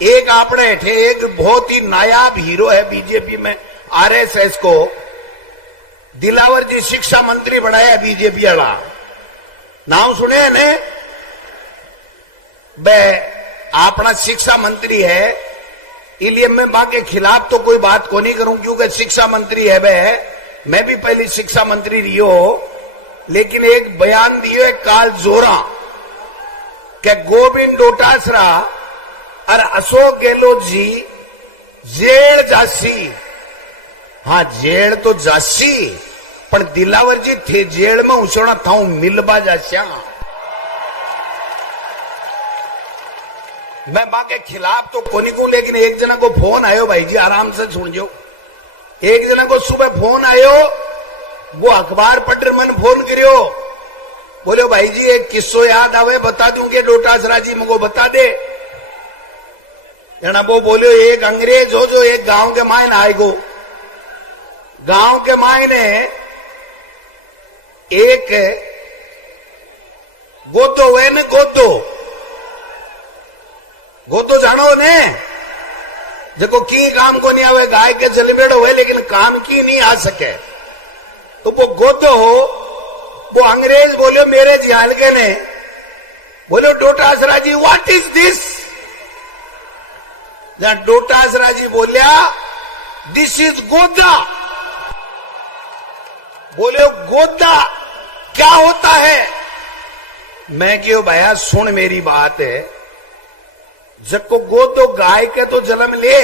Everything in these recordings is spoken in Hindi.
एक आपने थे एक बहुत ही नायाब हीरो है बीजेपी में, आरएसएस को दिलावर जी शिक्षा मंत्री बनाया बीजेपी वाला, नाम सुने ने? बे अपना शिक्षा मंत्री है, इसलिए मैं बाकी खिलाफ तो कोई बात को नहीं करूं, क्योंकि शिक्षा मंत्री है बे, मैं भी पहले शिक्षा मंत्री रही हो। लेकिन एक बयान दियो काल जोरा के गोविंद डोटासरा और अशोक गहलोत जी जेल जासी। हाँ जेल तो जासी, पर दिलावर जी थे जेल में उछोड़ा था मिलबा जास्या। मैं बाके खिलाफ तो कोनी को, लेकिन एक जना को फोन आयो, भाई जी आराम से सुन जो। एक जना को सुबह फोन आयो, वो अखबार पढ़ मन फोन करियो, बोलो भाई जी एक किस्सो याद आवे बता दूंगे डोटासरा जी मुझको बता दे। जना वो बोलो एक अंग्रेज हो जो एक गांव के मायने आएगो, गांव के मायने एक गोदो वे न गोदो जानो ने, देखो की काम को नहीं आवे, गाय के जलबेड़ो है लेकिन काम की नहीं आ सके। तो वो गोदो वो अंग्रेज बोलो मेरे जियाल के ने, बोलो डोटासरा जी व्हाट इज दिस? डोटासरा जी बोलिया दिस इज गोदा। बोले गोदा क्या होता है? मैं क्यों भैया सुन मेरी बात है, जब को गोदो गाय के तो जन्म ले,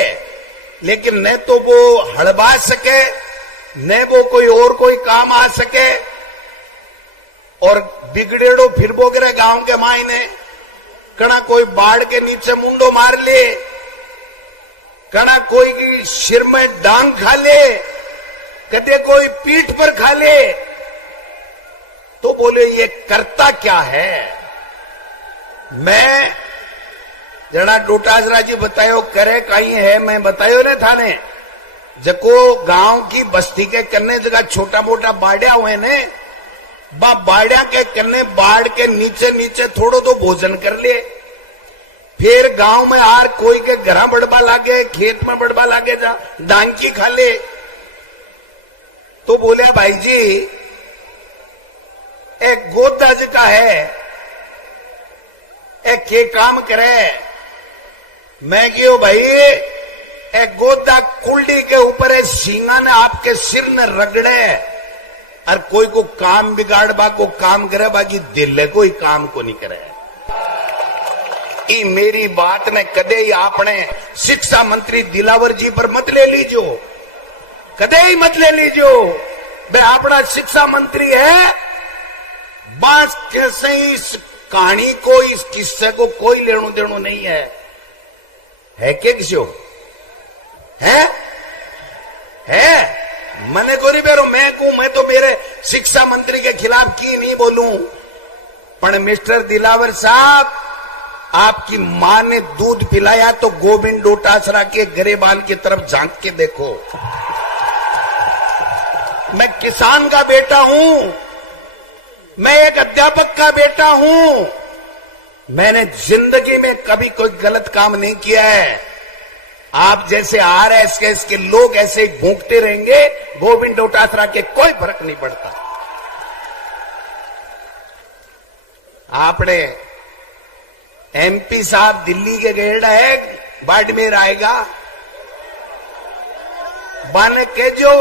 लेकिन न तो वो हड़बा सके न वो कोई और कोई काम आ सके, और बिगड़ेड़ो फिर वो गिरे गांव के मायने, कड़ा कोई बाढ़ के नीचे मुंडो मार ले, कड़ा कोई की सिर में डांग खा ले, कदे कोई पीठ पर खा ले। तो बोले ये करता क्या है? मैं जरा डोटासरा जी बतायो करे कहीं है, मैं बतायो ने थाने जको गांव की बस्ती के कन्ने जगह छोटा मोटा बाड़िया हुए ने, बाड़िया के कन्ने बाढ़ के नीचे नीचे थोड़ो तो भोजन कर ले, फिर गांव में आर कोई के घर बढ़वा लागे, खेत में बढ़वा लागे, जा डांकी खा ले। तो बोले भाई जी एक गोदा जी का है, एक के काम करे? मैं क्यों भाई एक गोदा कुल्डी के ऊपर है, सींगा ने आपके सिर ने रगड़े, और कोई को काम बिगाड़बा को काम करे, बाकी दिल कोई काम को नहीं करे। ई मेरी बात ने कदे ही आपने शिक्षा मंत्री दिलावर जी पर मत ले लीजो, कदे ही मत ले लीजो। वे अपना शिक्षा मंत्री है, बास कैसे इस कहानी को, इस किस्से को कोई लेनो देनो नहीं है क्या किसी है मने को नहीं बेरो, मैं तो मेरे शिक्षा मंत्री के खिलाफ की नहीं बोलूं, पर मिस्टर दिलावर साहब आपकी मां ने दूध पिलाया तो गोविंद डोटासरा के गरेबान की तरफ झांक के देखो। मैं किसान का बेटा हूं, मैं एक अध्यापक का बेटा हूं, मैंने जिंदगी में कभी कोई गलत काम नहीं किया है। आप जैसे आरएसएस के लोग ऐसे ही भूखते रहेंगे, गोविंद डोटासरा के कोई फर्क नहीं पड़ता। आपने एमपी साहब दिल्ली के गेड़ा है, बाड़मेर आएगा, बन के जो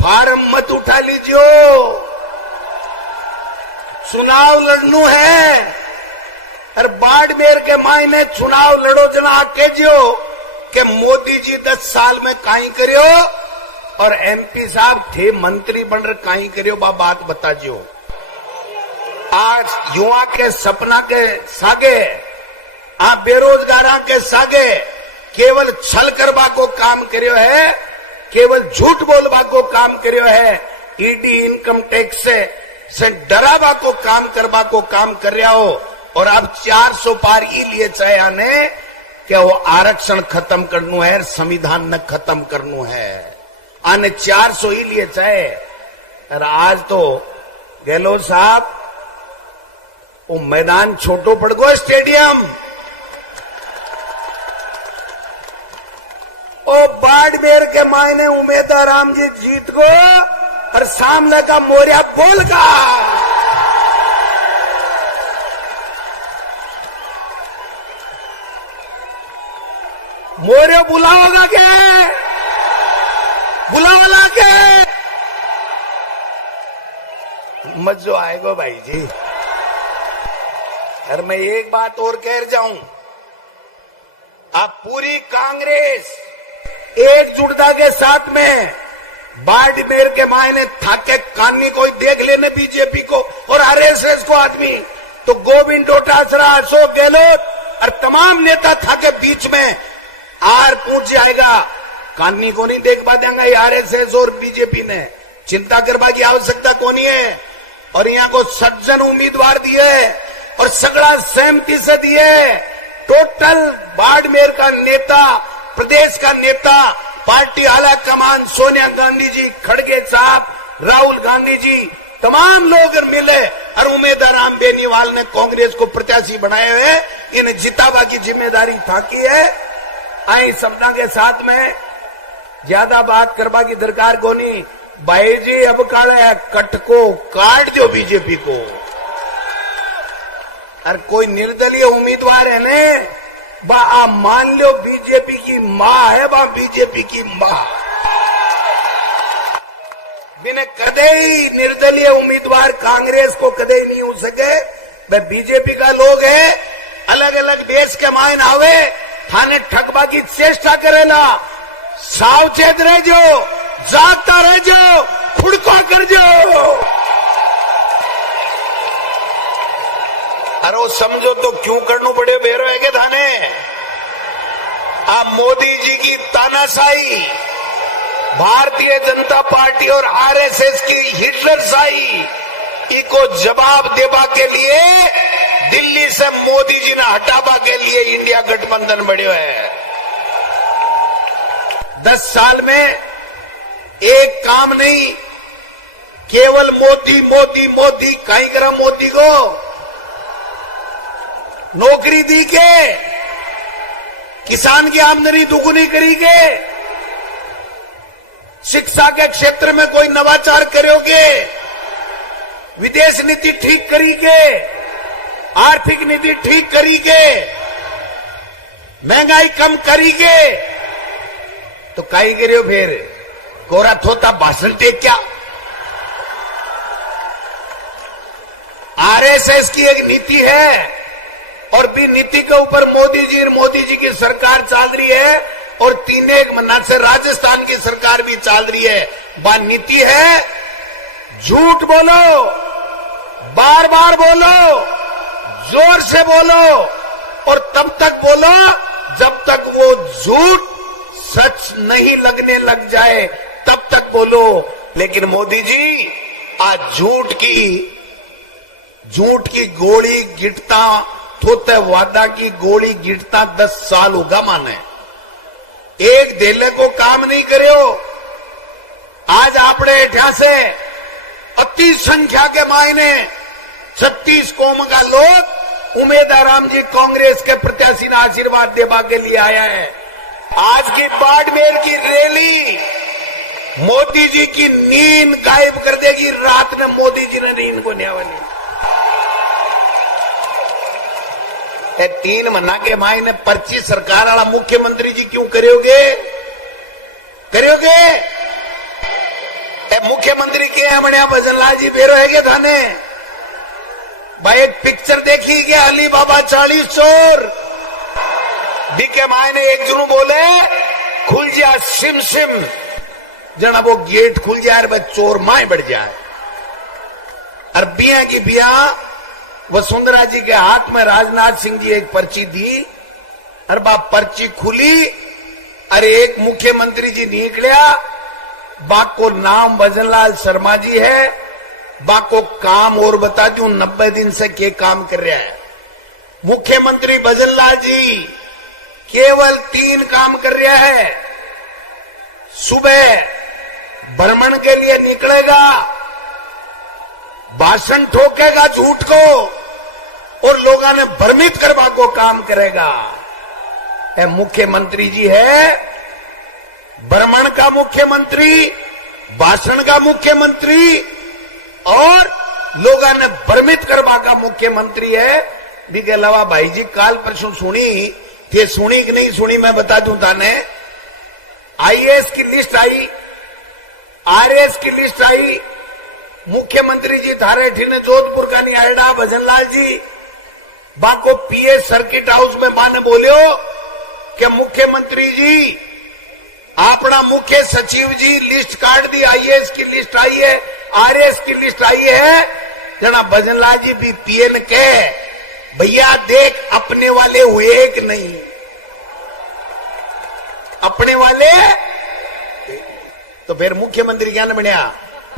फार्म मत उठा लीजियो, चुनाव लड़नू है, और बाड़मेर के मायने चुनाव लड़ो जना आके जो कि मोदी जी 10 साल में काई करियो, और एमपी साहब थे मंत्री बन रहे काई करियो, बात बता जो। आज युवा के सपना के सागे, आप बेरोजगारा के सागे केवल छल करवा को काम करियो है, केवल झूठ बोलवा को काम करियो है, ईडी इनकम टैक्स से डरावा को काम करवा को काम कर रहा हो, और अब 400 पार ई लिए चाहे आने क्या वो आरक्षण खत्म करनू है, संविधान न खत्म करनू है, आने 400 ही लिए चाहे। और आज तो गहलोत साहब वो मैदान छोटो पड़ गो, स्टेडियम ओ बाड़मेर के मायने उमेदा राम जी जीत को और सामने का मोरिया बोल का मोरे बुलाओगा क्या? बुलावला के मजो आएगा भाई जी। और मैं एक बात और कह जाऊं, अब पूरी कांग्रेस एकजुटता के साथ में बाड़मेर के मायने थाके कानी कोई देख लेने बीजेपी को और आरएसएस को आदमी तो गोविंद डोटासरा, अशोक गहलोत और तमाम नेता थाके बीच में आर पूछ जाएगा। कानी को नहीं देख पा देंगे आरएसएस और बीजेपी ने। चिंता करवा की आवश्यकता को नहीं है। और यहाँ को 60 जन उम्मीदवार दिए और सगड़ा सहमति से दिए। टोटल बाड़मेर का नेता, प्रदेश का नेता, पार्टी आला कमान सोनिया गांधी जी, खड़गे साहब, राहुल गांधी जी, तमाम लोग मिले और उमेदा राम बेनीवाल ने कांग्रेस को प्रत्याशी बनाए हुए इन्हें जितावा की जिम्मेदारी थाकी है। आई शब्दों के साथ में ज्यादा बात करवा की दरकार को नहीं। भाई जी अब काले कट को काट दो बीजेपी को। और कोई निर्दलीय उम्मीदवार है ने बा आप मान लो बीजेपी की मां है, बा बीजेपी की मां बिना कदे ही निर्दलीय उम्मीदवार कांग्रेस को कदे नहीं हो सके। वह बीजेपी का लोग है, अलग अलग देश के मायन आवे थाने ठगबा की चेष्टा करेला। सावचेत रह जो, जागता रह जो, खुड़का कर जो। अरे समझो तो क्यों करना पड़े बेरो है के थाने। आप मोदी जी की तानाशाही, भारतीय जनता पार्टी और आरएसएस की हिटलरशाही इको जवाब देवा के लिए दिल्ली से मोदी जी ने हटावा के लिए इंडिया गठबंधन बढ़िया है। 10 साल में एक काम नहीं, केवल मोदी मोदी मोदी। कहीं करा मोदी को नौकरी दी के, किसान की आमदनी दुगुनी करी के, शिक्षा के क्षेत्र में कोई नवाचार करोगे, विदेश नीति ठीक करी के, आर्थिक नीति ठीक करी के, महंगाई कम करी के, तो काई करियो फिर गोरा थोता भाषण टेक क्या। आरएसएस की एक नीति है और भी नीति के ऊपर मोदी जी की सरकार चल रही है और 3 महीना से राजस्थान की सरकार भी चल रही है। वह नीति है झूठ बोलो, बार बार बोलो, जोर से बोलो और तब तक बोलो जब तक वो झूठ सच नहीं लगने लग जाए, तब तक बोलो। लेकिन मोदी जी आज झूठ की गोली गिरता थोते वादा की गोली गिरता 10 साल होगा माने। एक देले को काम नहीं करो। आज आपने एठा से अति संख्या के मायने 36 कौम का लोग उमेदा राम जी कांग्रेस के प्रत्याशी ने आशीर्वाद देवा के लिए आया है। आज की बाड़मेर की रैली मोदी जी की नींद गायब कर देगी। रात में मोदी जी ने नींद को न्यावली 3 महीना के मायने पर्ची सरकार वाला मुख्यमंत्री जी क्यों करोगे? मुख्यमंत्री के हमने भजनलाल जी बेरो है के थाने भाई एक पिक्चर देखी क्या अली बाबा 40 चोर बीके मायने एक जुनू बोले खुल जा सिम सिम जना वो गेट खुल जाए और चोर माए बढ़ जाए। और बिया की बिया वसुंधरा जी के हाथ में राजनाथ सिंह जी एक पर्ची दी और बाप पर्ची खुली। अरे एक मुख्यमंत्री जी निकलिया, बाको नाम भजनलाल शर्मा जी है। बाको काम और बता दूं 90 दिन से क्या काम कर रहा है मुख्यमंत्री भजनलाल जी। केवल 3 काम कर रहा है। सुबह भ्रमण के लिए निकलेगा, भाषण ठोकेगा झूठ को और लोगों ने भ्रमित करवा को काम करेगा। मुख्यमंत्री जी है भ्रमण का मुख्यमंत्री, भाषण का मुख्यमंत्री और लोगों ने भ्रमित करवा का मुख्यमंत्री है। भी के अलावा भाई जी काल परसों सुनी थे, सुनी कि नहीं सुनी मैं बता दूं ताने। आईएएस की लिस्ट आई, आरएएस की लिस्ट आई, मुख्यमंत्री जी थारे ठीने जोधपुर का नहीं आयडा भजनलाल जी बाको पीए सर्किट हाउस में माने बोलियो कि मुख्यमंत्री जी अपना मुख्य सचिव जी लिस्ट काट दी, आईएएस की लिस्ट आई है, आरएएस की लिस्ट आई है। जना भजनलाल जी भी पीए ने कहे भैया देख अपने वाले हुए कि नहीं, अपने वाले। तो फिर मुख्यमंत्री क्या न बनया?